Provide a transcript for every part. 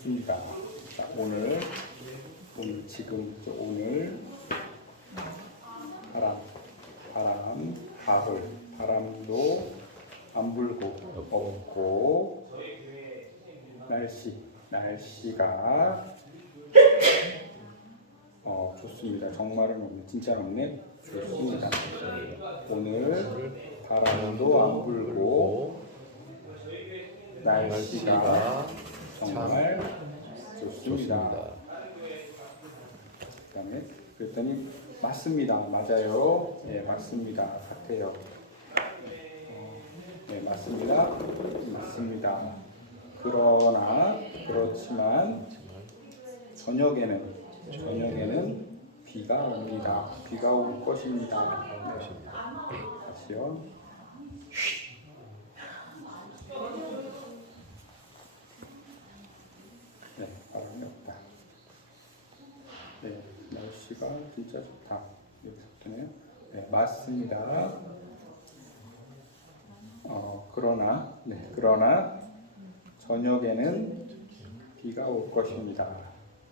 좋습니다. 자, 오늘 가을, 바람도 안 불고 없고 날씨가 좋습니다. 정말은 없네, 진짜 없네. 좋습니다. 오늘 바람도 안 불고 날씨가 정말 좋습니다. 그다음에 그랬더니 맞습니다. 맞아요. 네, 맞습니다. 같아요. 네, 맞습니다. 그렇지만 저녁에는 비가 옵니다. 비가 올 것입니다. 다시요. 네, 바람이 없다. 네, 날씨가 진짜 좋다. 여기서부터네요. 네, 맞습니다. 그러나 저녁에는 비가 올 것입니다.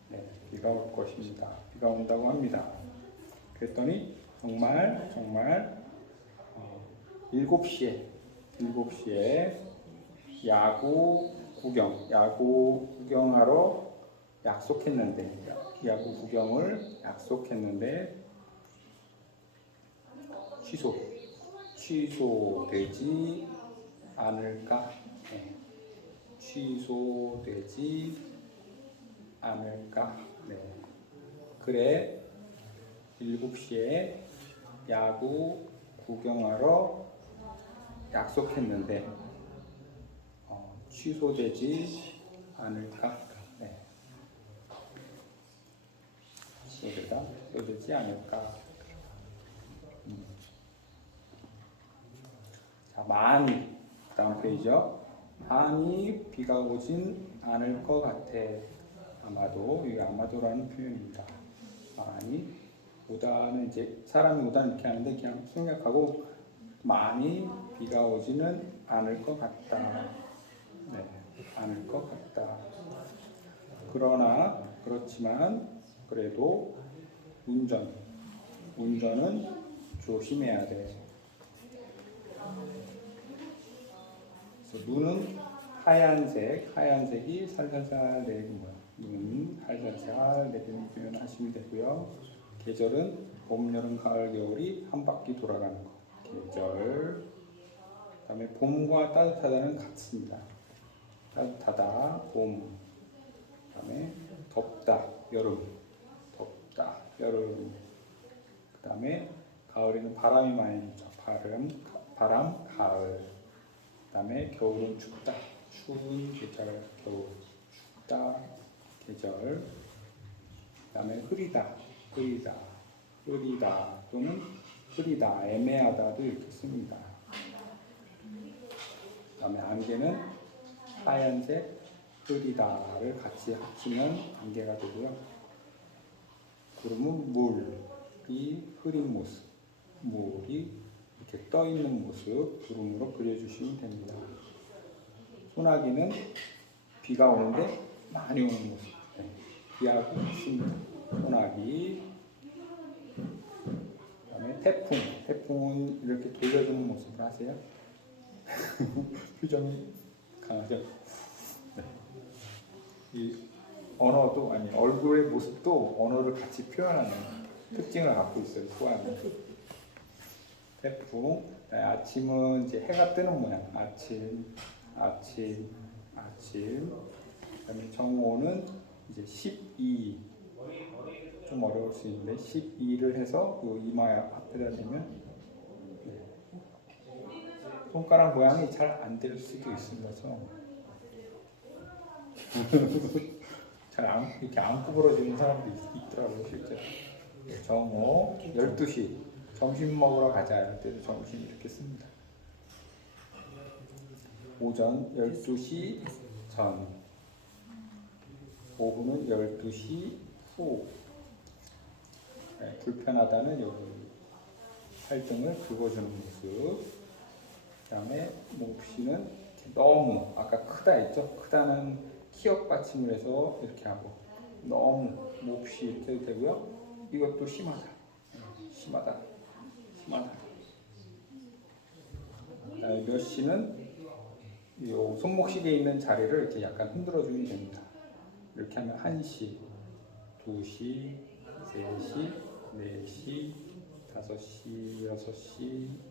네, 비가 올 것입니다. 비가 온다고 합니다. 그랬더니 정말 7시에 야구 구경하러 야구 구경을 약속했는데 취소되지 않을까? 네. 취소되지 않을까? 네. 그래, 7시에 야구 구경하러 약속했는데 취소되지 않을까? 네. 취소되지 않을까? 자, 다음 페이지요. 많이 비가 오진 않을 것 같아. 이게 아마도라는 표현입니다. 많이 보다는 이제 사람이 오다는 이렇게 하는데 그냥 생략하고 많이 비가 오지는 않을 것 같다. 네, 않을 것 같다. 그렇지만 그래도 운전은 조심해야 돼. 그래서 눈은 하얀색이 살살살 내리는 거예요. 눈 살살살 내리는 표현 하시면 되고요. 계절은 봄, 여름, 가을, 겨울이 한 바퀴 돌아가는 거. 계절. 그다음에 봄과 따뜻하다는 같습니다. 따뜻하다, 봄. 그다음에 덥다, 여름. 그다음에 가을에는 바람이 많이 불죠. 바람, 가을. 그다음에 겨울은 춥다, 추운 계절, 겨울. 춥다, 계절. 그다음에 흐리다 또는 흐리다, 애매하다도 이렇게 씁니다. 그다음에 안개는 하얀색, 흐리다를 같이 합치면 안개가 되고요. 구름은 물이 흐린 모습, 물이 이렇게 떠 있는 모습 구름으로 그려주시면 됩니다. 소나기는 비가 오는데 많이 오는 모습. 네, 비하고 같습니다. 소나기. 그다음에 태풍은 이렇게 돌려주는 모습을 하세요. 표정이 강하죠. 네. 이 언어도 얼굴의 모습도 언어를 같이 표현하는 특징을 갖고 있어요. 소환이. 태풍. 아침은 이제 해가 뜨는 모양. 아침. 그다음에 정오는 이제 12. 좀 어려울 수 있는데 12를 해서 그 이마 앞에다 대면 손가락 모양이 잘 안 될 수도 있습니다. 이렇게 안 구부러지는 사람도 있더라고요, 실제로. 정오, 12시, 점심 먹으러 가자 할 때도 점심 이렇게 씁니다. 오전 12시 전, 오후는 12시 후. 네, 불편하다는 여기 팔등을 긁어주는 모습. 그 다음에 몹시는 너무, 아까 크다 했죠? 크다는 키역 받침을 해서 이렇게 하고 너무 몹시 이렇게 해도 되고요. 이것도 심하다. 심하다. 심하다. 몇 시는 이 손목시계에 있는 자리를 이렇게 약간 흔들어 주면 됩니다. 이렇게 하면 1시, 2시, 3시, 4시, 5시, 6시,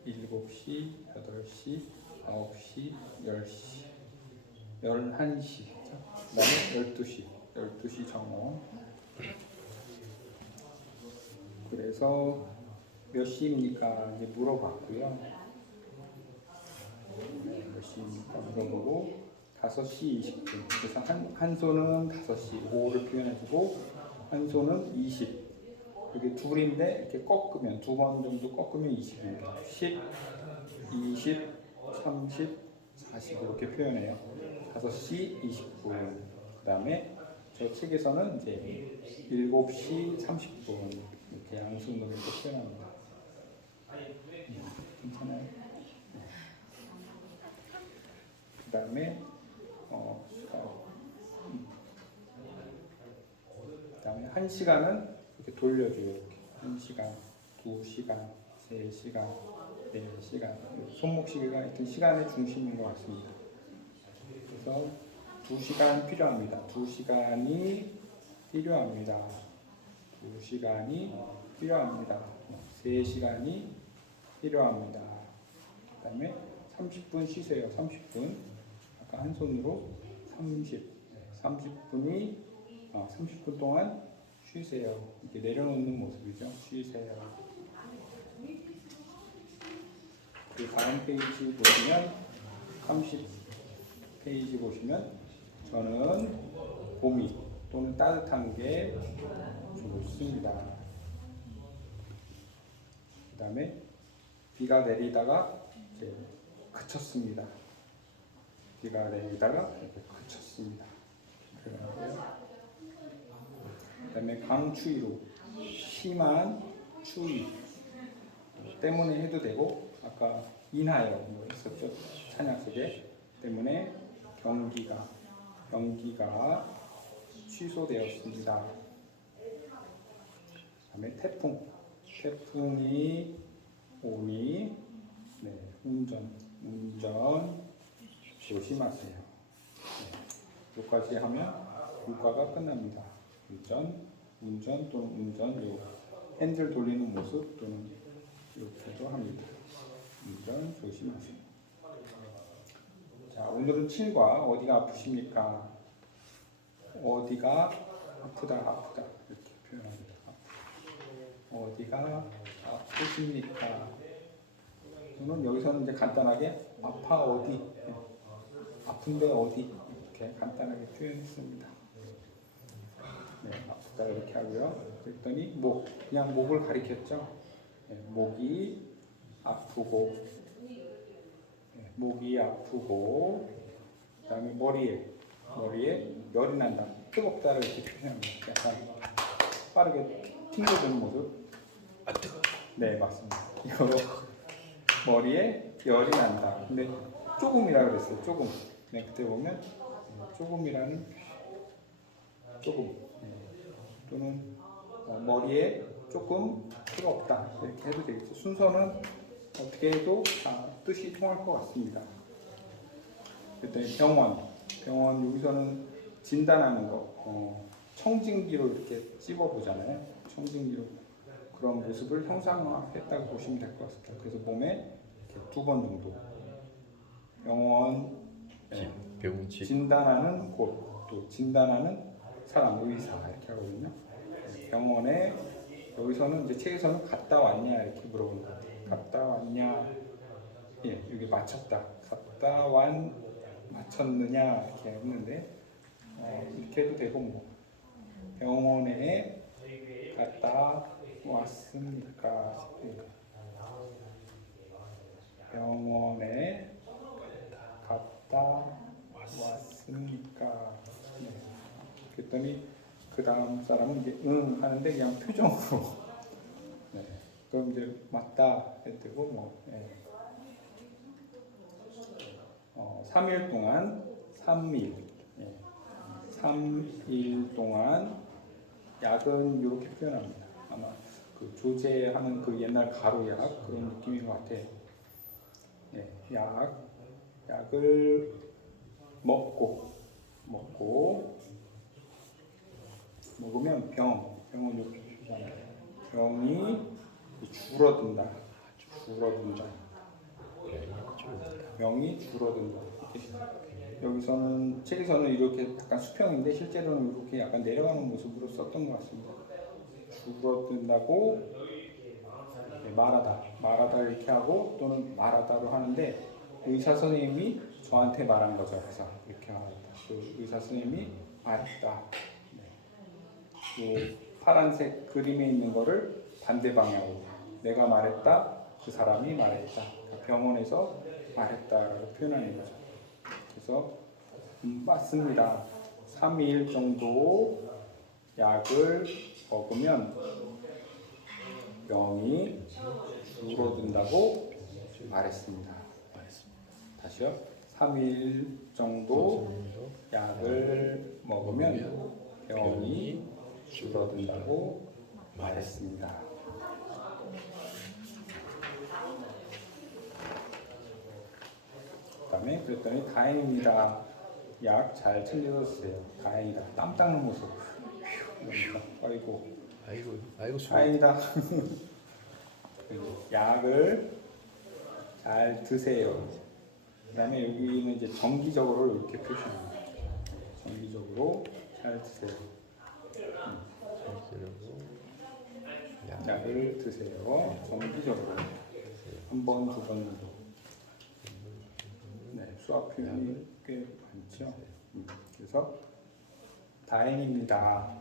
7시, 8시, 9시, 10시, 11시, 그 다음에 12시, 12시 정오. 그래서 몇 시입니까? 이제 물어봤고요. 몇 시입니까? 물어보고 5시 20분. 그래서 한 손은 5시 5를 표현해주고 한 손은 20. 이게 둘인데 이렇게 꺾으면 두 번 정도 꺾으면 20입니다. 10, 20, 30, 40 이렇게 표현해요. 5시 20분. 그 다음에 저 책에서는 이제 7시 30분 이렇게 양손으로 이렇게 표현합니다. 괜찮아요? 그 다음에 그다음에 1시간은 이렇게 돌려줘요. 이렇게 1시간, 2시간, 3시간, 4시간. 손목시계가 하여튼 시간의 중심인 것 같습니다. 그래서 2시간 필요합니다. 2시간이 필요합니다. 2시간이 필요합니다. 3시간이 필요합니다. 그 다음에 30분 쉬세요. 30분. 아까 한 손으로 30분이 30분 동안 쉬세요. 이렇게 내려놓는 모습이죠. 쉬세요. 그 다음 페이지 보시면 30페이지 보시면 저는 봄이 또는 따뜻한 게 좋습니다. 그 다음에 비가 내리다가 이제 그쳤습니다. 비가 내리다가 이렇게 그쳤습니다. 그다음에 강추위로 심한 추위 때문에 해도 되고 아까 인하여 뭐 있었죠 찬양 속에 때문에 경기가 취소되었습니다. 그다음에 태풍이 오니 운전 조심하세요. 여기까지 하면 국가가 끝납니다. 운전 또는 운전 핸들 돌리는 모습 또는 이렇게도 합니다. 운전 조심하세요. 자, 오늘은 7과 어디가 아프십니까? 어디가 아프다 이렇게 표현합니다. 어디가 아프십니까? 저는 여기서는 이제 간단하게 아파 어디, 아픈데 어디 이렇게 간단하게 표현했습니다. 아프다 이렇게 하고요. 그랬더니 그냥 목을 가리켰죠. 목이 아프고, 그다음에 머리에 열이 난다, 뜨겁다 이렇게 표현합니다. 약간 빠르게 튕겨주는 모습. 네, 맞습니다. 이거 머리에 열이 난다. 근데 조금이라 그랬어요. 조금. 네, 그때 보면 조금이라는 조금. 또는 머리에 조금 뜨겁다 이렇게 해도 되겠죠. 순서는 어떻게 해도 뜻이 통할 것 같습니다. 그랬더니 병원 여기서는 진단하는 거 청진기로 이렇게 찝어보잖아요. 청진기로 그런 모습을 형상화했다고 보시면 될 것 같습니다. 그래서 몸에 2번 정도 병원 진단하는 곳, 또 진단하는 사람, 의사 이렇게 하거든요. 병원에 여기서는 이제 책에서는 갔다 왔냐 이렇게 물어보는 것 같아요. 갔다 왔냐? 여기 맞췄다. 맞췄느냐 이렇게 했는데 이렇게 해도 되고 병원에 갔다 왔습니까? 병원에 갔다 왔습니까? 그랬더니 그 다음 사람은 이제 응 하는데 그냥 표정으로 그럼 이제 맞다 했고 3일 동안 3일 3일 동안 약은 이렇게 표현합니다. 아마 그 조제하는 그 옛날 가루약 그런 느낌인 것 같아요. 예, 약을 먹으면 병은 이렇게 표현해요. 병이 줄어든다. 병이 줄어든다. 여기서는 책에서는 이렇게 약간 수평인데 실제로는 이렇게 약간 내려가는 모습으로 썼던 것 같습니다. 줄어든다고 말하다 이렇게 하고 또는 말하다로 하는데 의사 선생님이 저한테 말한 거죠. 그래서 이렇게 말했다. 그 의사 선생님이 말했다. 네. 파란색 그림에 있는 거를 반대 방향으로 내가 말했다. 그 사람이 말했다. 그러니까 병원에서 말했다라고 표현하는 거죠. 그래서 맞습니다. 3일 정도 약을 먹으면 병이 줄어든다고 말했습니다. 다시요. 3일 정도 약을 먹으면 병이 줄어든다고 말했습니다. 그다음에 그랬더니 다행입니다. 약 잘 챙겨주세요. 다행이다. 땀 닦는 모습. 아이고 다행이다. 약을 잘 드세요. 그다음에 여기는 이제 정기적으로 이렇게 표시합니다. 정기적으로 잘 드세요. 약을 드세요. 정기적으로 한 번, 두 번 정도. 네, 수학 표현이 꽤 많죠. 그래서 다행입니다.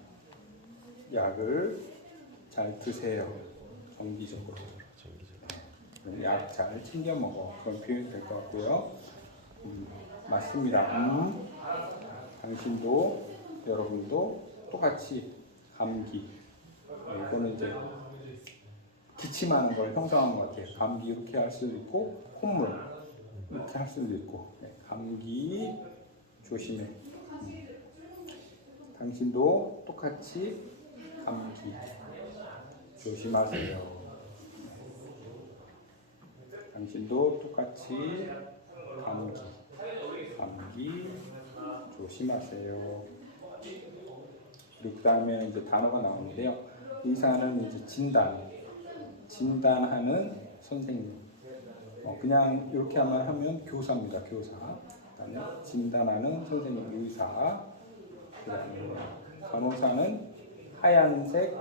약을 잘 드세요. 정기적으로. 약 잘 챙겨 먹어. 그런 표현이 될 것 같고요. 맞습니다. 당신도 여러분도 똑같이 감기. 이거는 이제 기침하는 걸 형상한 것 같아요. 감기 이렇게 할 수도 있고 콧물 이렇게 할 수도 있고. 감기 조심해. 당신도 똑같이 감기 조심하세요. 당신도 똑같이 감기 조심하세요. 그리고 그다음에 이제 단어가 나오는데요. 의사는 이제 진단하는 선생님. 그냥 이렇게 하면 교사입니다. 교사. 그다음에 진단하는 선생님, 의사. 그다음에 간호사는 하얀색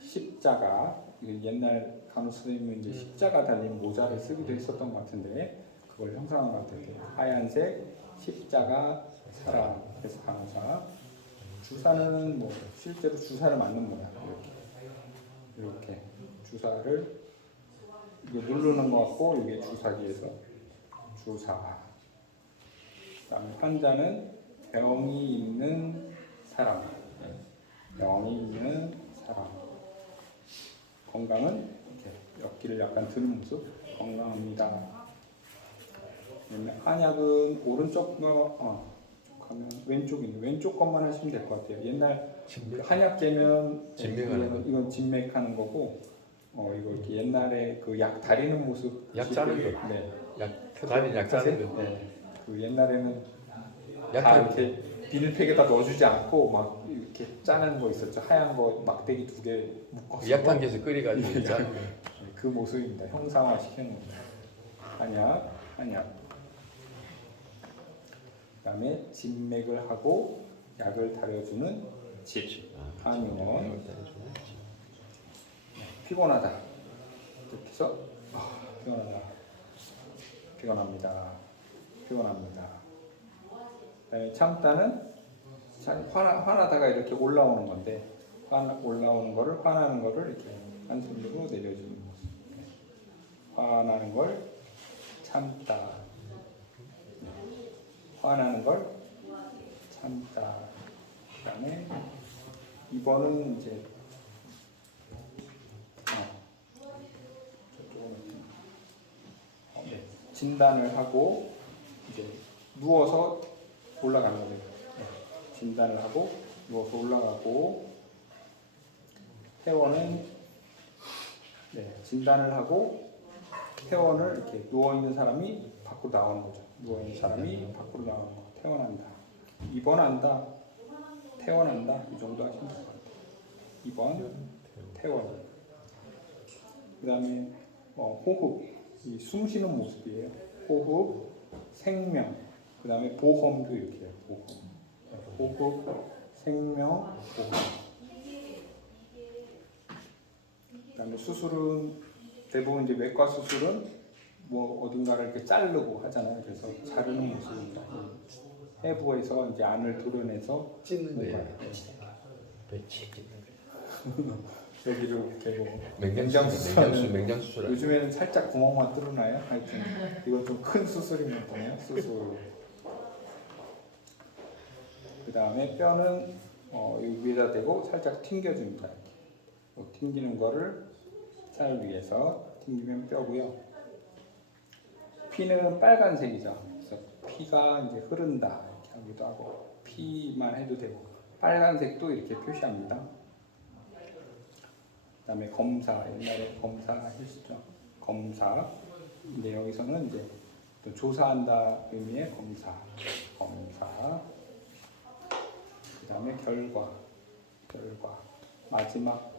십자가. 옛날 간호사 선생님은 이제 십자가 달린 모자를 쓰기도 했었던 것 같은데 그걸 형상한 것 같아요. 하얀색 십자가 사람. 그래서 간호사. 주사는 뭐 실제로 주사를 맞는 모양. 이렇게 주사를 이게 누르는 것 같고 이게 주사기에서 주사. 그다음에 환자는 병이 있는 사람. 건강은 이렇게 옆길을 약간 드는 모습. 건강합니다. 한약은 오른쪽 거 하면 왼쪽 것만 하시면 될 것 같아요. 옛날 한약 재면 이건 진맥하는 거고 이거 이렇게 옛날에 그 약 다리는 모습 약 짜는 거. 네. 약 짜는 거. 네. 그 옛날에는 다 이렇게 비닐팩에다 넣어주지 않고 막 이렇게 짜는 거 있었죠. 하얀 거 막대기 2개 묶어서 약탕에서 끓여가지고 짜는 거. 그 모습입니다. 형상화 시키는 겁니다. 한약. 그다음에 진맥을 하고 약을 다려주는 한의원. 피곤하다. 이렇게 해서 피곤합니다. 참다는 화나다가 이렇게 올라오는 건데 올라오는 거를 화나는 거를 이렇게 한숨으로 내려주는 모습. 화나는 걸 참다. 화나는 걸 참다. 그다음에 2번은 이제 진단을 하고 이제 누워서 올라가는 거예요. 진단을 하고 누워서 올라가고 퇴원은 진단을 하고 퇴원을 이렇게 누워 있는 사람이 밖으로 나오는 거죠. 누워 있는 사람이 밖으로 나오는 거. 퇴원한다. 입원한다. 퇴원한다. 이 정도 하시면 될 것 같아요. 입원, 퇴원. 그다음에 호흡, 이 숨 쉬는 모습이에요. 호흡, 생명. 그다음에 보험도 이렇게 해요. 보험. 호흡, 생명, 보험. 그다음에 수술은 대부분 이제 외과 수술은 어딘가를 이렇게 자르고 하잖아요. 그래서 자르는 모습입니다. 해부에서 이제 안을 도려내서 찢는 거예요. 네. 배치 찢는 거예요. 여기를 이렇게 맹장 수술. 요즘에는 살짝 구멍만 뚫어놔요. 하여튼 이건 좀 큰 수술이거든요. 수술. 그 다음에 뼈는 여기 위에다 대고 살짝 튕겨줍니다. 이렇게. 튕기는 거를 살 위에서 튕기면 뼈고요. 피는 빨간색이죠. 그래서 피가 이제 흐른다 이렇게 하기도 하고 피만 해도 되고 빨간색도 이렇게 표시합니다. 그다음에 검사 옛날에 검사 하시죠. 검사. 근데 여기서는 이제 또 조사한다 의미의 검사. 그다음에 결과. 마지막.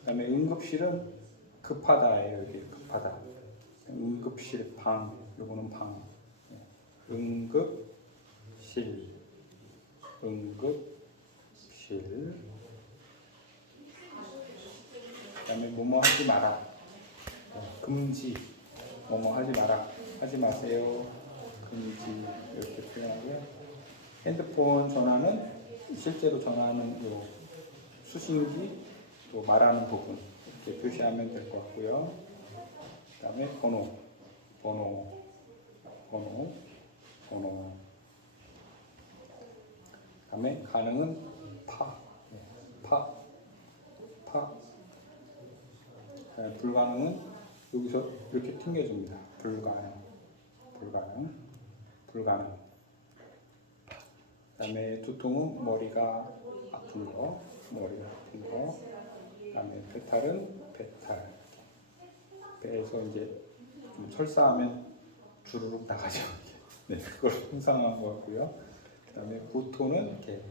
그다음에 응급실은 급하다예요. 이게 급하다. 응급실 방. 요거는 방. 응급실. 그다음에 뭐뭐 하지 마라. 금지. 뭐뭐 하지 마라. 하지 마세요. 금지. 이렇게 표현하고요. 핸드폰 전화는 실제로 전화하는 요 수신기 또 말하는 부분 이렇게 표시하면 될 것 같고요. 그다음에 번호. 그다음에 가능은 파. 불가능은 여기서 이렇게 튕겨줍니다. 불가능. 그다음에 두통은 머리가 아픈 거. 그다음에 배탈은 배탈. 배에서 이제 좀 설사하면 주르륵 나가죠. 네, 그걸 상상한 거고요. 그다음에 구토는 이렇게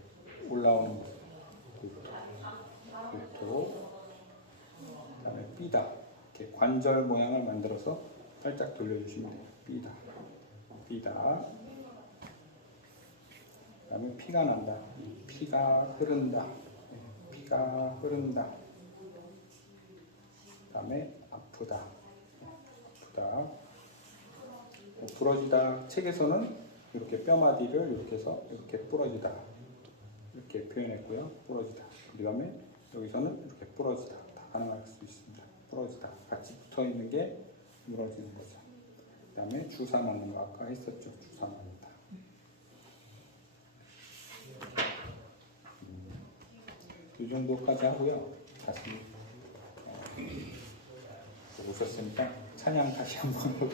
올라오는 거. 구토. 그다음에 삐다. 이렇게 관절 모양을 만들어서 살짝 돌려주시면 돼요. 삐다. 그다음에 피가 난다. 피가 흐른다. 그다음에 아프다. 부러지다. 책에서는 이렇게 뼈마디를 이렇게 해서 이렇게 부러지다. 이렇게 표현했고요. 부러지다. 그다음에 여기서는 이렇게 부러지다. 다 가능할 수 있습니다. 부러지다. 같이 붙어 있는 게 무너지는 거죠. 그다음에 주사 맞는 거 아까 했었죠. 주사 맞는다. 이 정도까지 하고요. 다시 오셨으니까 찬양 다시 한번 하고